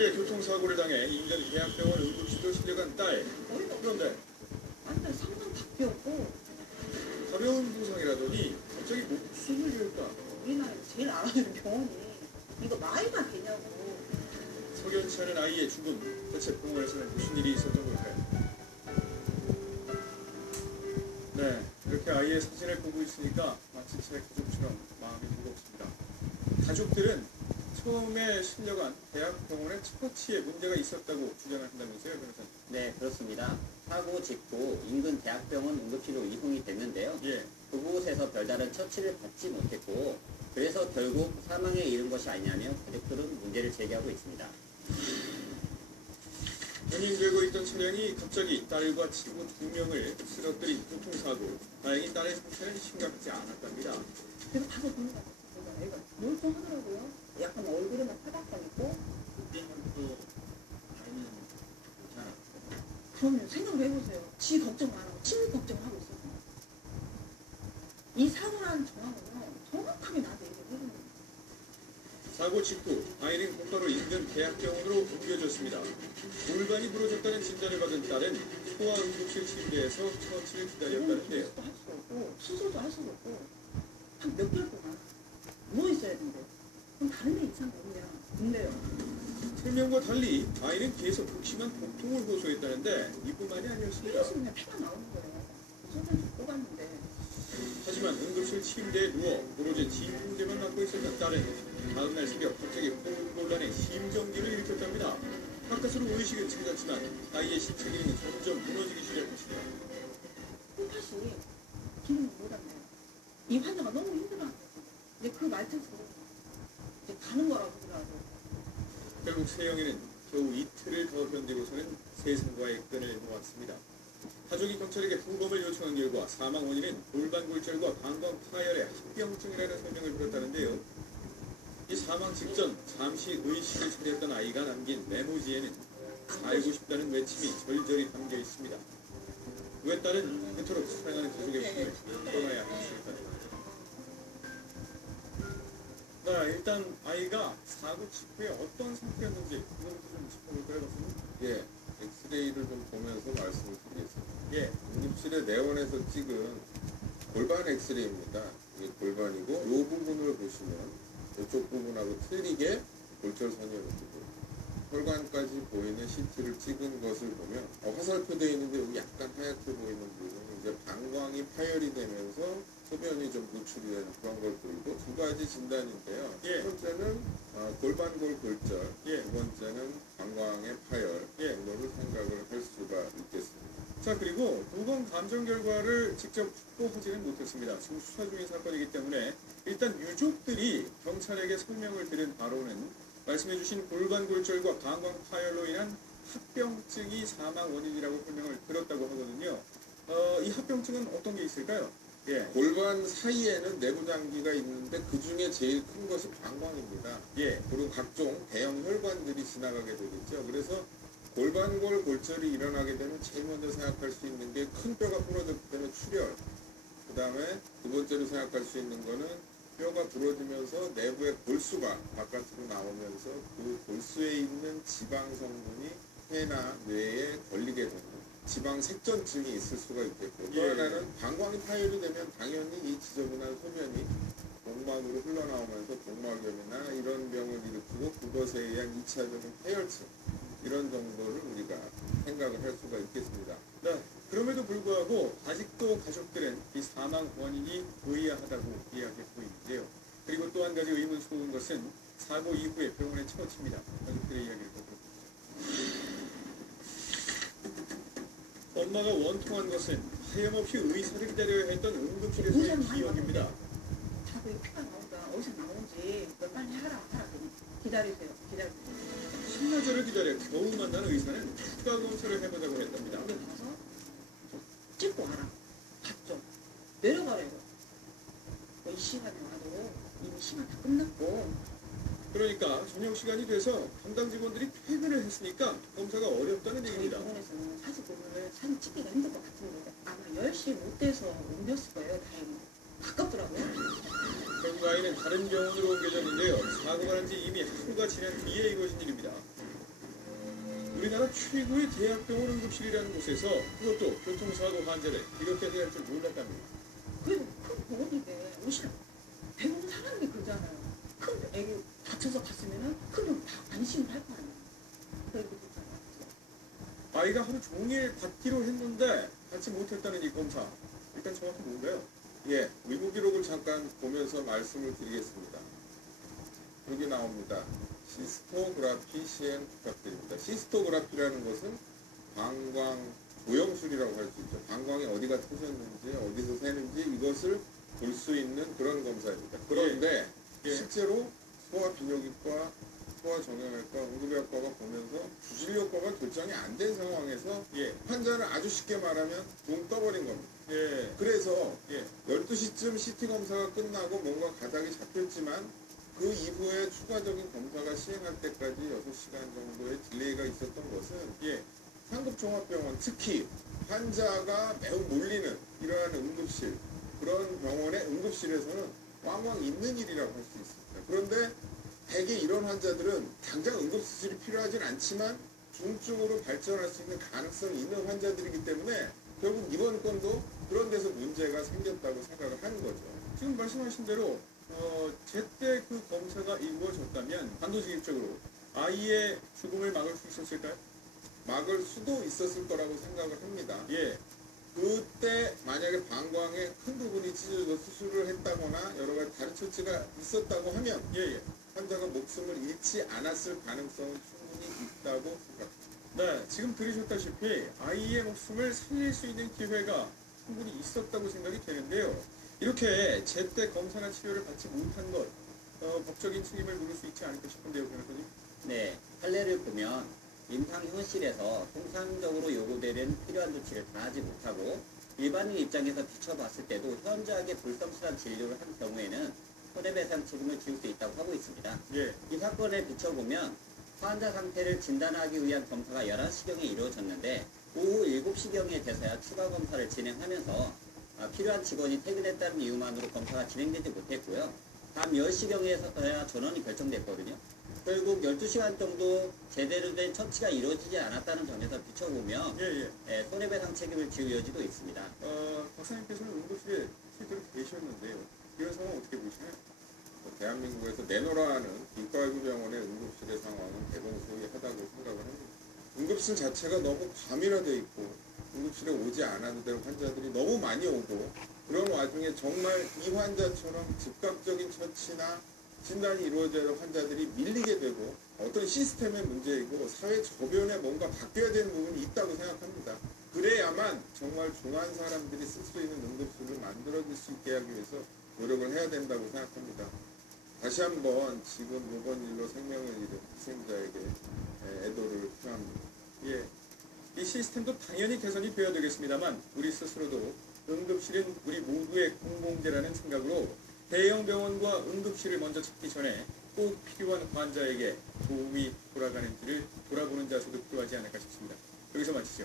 응급실에 교통사고를 당해 인근 대학병원 응급실로 실려간 딸. 그런데 완전 상상 바뀌었고 가벼운 부상이라더니 갑자기 목숨을 잃었다. 우리나라에 제일 알아주는 병원이 이거 말이나 되냐고. 석연치 않은 아이의 죽음. 대체 병원에서는 무슨 일이 있었던 걸까요? 네, 이렇게 아이의 사진을 보고 있으니까 마치 제 가족처럼 마음이 무겁습니다. 가족들은 처음에 실려간 대학병원의 처치에 문제가 있었다고 주장을 한다면서요, 변호사님? 네, 그렇습니다. 사고 직후 인근 대학병원 응급실로 이송이 됐는데요. 예, 그곳에서 별다른 처치를 받지 못했고 그래서 결국 사망에 이른 것이 아니냐며 가족들은 문제를 제기하고 있습니다. 운행되고 있던 차량이 갑자기 딸과 친구 2명을 쓰러뜨린 교통사고. 다행히 딸의 상태는 심각하지 않았답니다. 그래서 가서 보니까 애가 멀쩡하더라고요. 약간 얼굴에만 파닥만 있고. 그때는 또 아이는 괜찮았어요. 그러면 생각을 해보세요. 지 걱정 안 하고 친구 걱정을 하고 있었어요. 이 사고라는 정황은요 정확하게 나한테 얘기를 해주는 거예요. 사고 직후 아이는 곧바로 인근 대학병원으로 옮겨졌습니다. 골반이 부러졌다는 진단을 받은 딸은 소아응급실 침대에서 처치를 기다렸다는데요. 수술도 할 수 없고 수술도 할 수도 없고 한 몇 개월 동안 누워있어야 된대. 그럼 다른 데 이상이 없냐. 근데요. 설명과 달리 아이는 계속 극심한 복통을 호소했다는데 이뿐만이 아니었습니다. 계속 그냥 피가 나오는 거예요. 수술 좀 뽑았는데. 하지만 응급실 침대에 누워 오로지 진통제만 맞고 있었던 딸은 다음날 새벽 갑자기 호흡곤란에 심정지를 일으켰답니다. 가까스로 의식은 찾았지만 아이의 신체 기능은 점점 무너지기 시작했습니다. 콩팥이 기능을 못한대요. 이 환자가 너무 힘들어하는 거죠. 이제 그 말뜻으로 이제 가는 거라고 그러더라고요. 결국 세영이는 겨우 이틀을 더 견디고서는 세상과의 끈을 놓았습니다. 가족이 경찰에게 부검을 요청한 결과 사망 원인은 골반골절과 방광 파열의 합병증이라는 설명을 들었다는데요. 이 사망 직전 잠시 의식을 차렸던 아이가 남긴 메모지에는 살고 싶다는 외침이 절절히 담겨 있습니다. 왜 딸은 그토록 사랑하는 가족의 품을 떠나야 했을까요? 네, 일단 아이가 사고 직후에 어떤 상태였는지 그거부터 좀 짚어볼까요, 박사님? 예, 엑스레이를 좀 보면서 말씀을 드리겠습니다. 예, 응급실에 내원해서 찍은 골반 엑스레이입니다. 이게 골반이고 이 부분을 보시면 이쪽 부분하고 틀리게 골절선이었고 혈관까지 보이는 CT를 찍은 것을 보면 화살표되어 있는데 여기 약간 하얗게 보이는 부분은 이제 방광이 파열이 되면서 소변이 좀 노출이 되는 그런 걸 보이고 두 가지 진단인데요. 예. 첫 번째는 골반골 골절, 예. 두 번째는 방광의 파열 예. 정도를 생각을 할 수가 있겠습니다. 자, 그리고 부검 감정 결과를 직접 확보하지는 못했습니다. 지금 수사 중인 사건이기 때문에 일단 유족들이 경찰에게 설명을 들은 바로는 말씀해주신 골반골절과 방광 파열로 인한 합병증이 사망 원인이라고 설명을 들었다고 하거든요. 이 합병증은 어떤 게 있을까요? 예, 골반 사이에는 내부 장기가 있는데 그 중에 제일 큰 것이 방광입니다. 예, 그리고 각종 대형 혈관들이 지나가게 되겠죠. 그래서 골반골 골절이 일어나게 되면 제일 먼저 생각할 수 있는 게 큰 뼈가 부러졌기 때문에 출혈. 그 다음에 두 번째로 생각할 수 있는 거는 뼈가 부러지면서 내부의 골수가 바깥으로 나오면서 그 골수에 있는 지방 성분이 폐나 뇌에 걸리게 되는 지방 색전증이 있을 수가 있겠고 또 예. 하나는 방광이 파열이 되면 당연히 이 지저분한 소변이 복막으로 흘러나오면서 복막염이나 이런 병을 일으키고 그것에 의한 2차적인 폐혈증 이런 정도를 우리가 생각을 할 수가 있겠습니다. 네, 그럼에도 불구하고 아직도 가족들은 이 사망 원인이 의아하다고 이야기하고 있는데요. 그리고 또 한 가지 의문스러운 것은 사고 이후에 병원에 처치입니다. 가족들의 이야기를 들어보겠습니다. 엄마가 원통한 것은 하염없이 의사를 기다려야 했던 응급실에서의 기억입니다. 자꾸 이 피가 나오니까 어디서 나오는지 그걸 빨리 하라 그러니 기다리세요. 신나절을 기다려 겨우 만난 의사는 추가 검사를 해보자고 했답니다. 여기 가서 찍고 와라. 봤죠. 내려가래요. 이 시간에 와도 이미 시간 다 끝났고. 그러니까 저녁 시간이 돼서 담당 직원들이 퇴근을 했으니까 검사가 어렵다는 저희 얘기입니다. 병원에서는 사실 그거를 사진 찍기가 힘들 것 같은데 아마 10시 못 돼서 옮겼을 거예요. 다행히. 가깝더라고요. 결국 아이는 다른 병원으로 옮겨졌는데요. 사고가 난 지 이미 하루가 지난 뒤에 이루어진 일입니다. 우리나라 최고의 대학병원 응급실이라는 곳에서 그것도 교통사고 환자를 이렇게 대할 줄 몰랐답니다. 그래도 큰 병원인데 오시라. 대부분 사람들이 그러잖아요. 큰 애기 다쳐서 갔으면은 큰 병원 다 안심을 할 거 아니에요. 그래도 그렇잖아요. 아이가 하루 종일 받기로 했는데 받지 못했다는 이 검사. 일단 정확히 뭔가요? 예, 의무 기록을 잠깐 보면서 말씀을 드리겠습니다. 여기 나옵니다. 시스토그라피 시행 부탁드립니다. 시스토그라피라는 것은 방광 조영술이라고 할 수 있죠. 방광이 어디가 터졌는지 어디서 새는지 이것을 볼 수 있는 그런 검사입니다. 그런데 예. 실제로 소아비뇨기과, 소아정형외과, 응급의학과가 보면서 주진료과가 결정이 안 된 상황에서 예, 환자를 아주 쉽게 말하면 붕 떠버린 겁니다. 예, 그래서 예, 12시쯤 CT 검사가 끝나고 뭔가 가닥이 잡혔지만 그 이후에 추가적인 검사가 시행할 때까지 6시간 정도의 딜레이가 있었던 것은 예, 상급종합병원, 특히 환자가 매우 몰리는 이러한 응급실, 그런 병원의 응급실에서는 꽝꽝 있는 일이라고 할 수 있습니다. 그런데 대개 이런 환자들은 당장 응급수술이 필요하진 않지만 중증으로 발전할 수 있는 가능성이 있는 환자들이기 때문에 결국 이번 건도 그런 데서 문제가 생겼다고 생각을 하는 거죠. 지금 말씀하신 대로 제때 그 검사가 이루어졌다면 단도직입적으로 아이의 죽음을 막을 수 있었을까요? 막을 수도 있었을 거라고 생각을 합니다. 예, 그때 만약에 방광의 큰 부분이 찢어져 수술을 했다거나 여러 가지 다른 처치가 있었다고 하면 예, 예. 환자가 목숨을 잃지 않았을 가능성은 충분히 있다고 생각합니다. 네, 지금 들으셨다시피 아이의 목숨을 살릴 수 있는 기회가 충분히 있었다고 생각이 되는데요. 이렇게 제때 검사나 치료를 받지 못한 것, 법적인 책임을 물을 수 있지 않을까 싶은데요, 변호사님. 네, 판례를 보면 임상 현실에서 통상적으로 요구되는 필요한 조치를 다 하지 못하고 일반인 입장에서 비춰봤을 때도 현저하게 불성실한 진료를 한 경우에는 손해배상 책임을 지을 수 있다고 하고 있습니다. 예, 이 사건을 비춰보면 환자 상태를 진단하기 위한 검사가 11시경에 이루어졌는데 오후 7시경에 돼서야 추가 검사를 진행하면서 필요한 직원이 퇴근했다는 이유만으로 검사가 진행되지 못했고요. 밤 10시경에서야 전원이 결정됐거든요. 결국 12시간 정도 제대로 된 처치가 이루어지지 않았다는 점에서 비춰보면 예, 예. 손해배상 책임을 지을 여지도 있습니다. 박사님께서는 응급실에 실제로 계셨는데요. 이런 상황 어떻게 보시나요? 대한민국에서 내노라하는 기과의료병원의 응급실의 상황은 대동소이하다고 생각을 합니다. 응급실 자체가 너무 과밀화되어 있고 응급실에 오지 않아도 될 환자들이 너무 많이 오고 그런 와중에 정말 이 환자처럼 즉각적인 처치나 진단이 이루어져야 할 환자들이 밀리게 되고 어떤 시스템의 문제이고 사회 저변에 뭔가 바뀌어야 되는 부분이 있다고 생각합니다. 그래야만 정말 중한 사람들이 쓸 수 있는 응급실을 만들어질 수 있게 하기 위해서 노력을 해야 된다고 생각합니다. 다시 한번 지금 이번 일로 생명을 잃은 희생자에게 애도를 표합니다. 예. 이 시스템도 당연히 개선이 되어야 되겠습니다만 우리 스스로도 응급실은 우리 모두의 공공재라는 생각으로 대형 병원과 응급실을 먼저 찾기 전에 꼭 필요한 환자에게 도움이 돌아가는 길을 돌아보는 자세도 필요하지 않을까 싶습니다. 여기서 마치죠.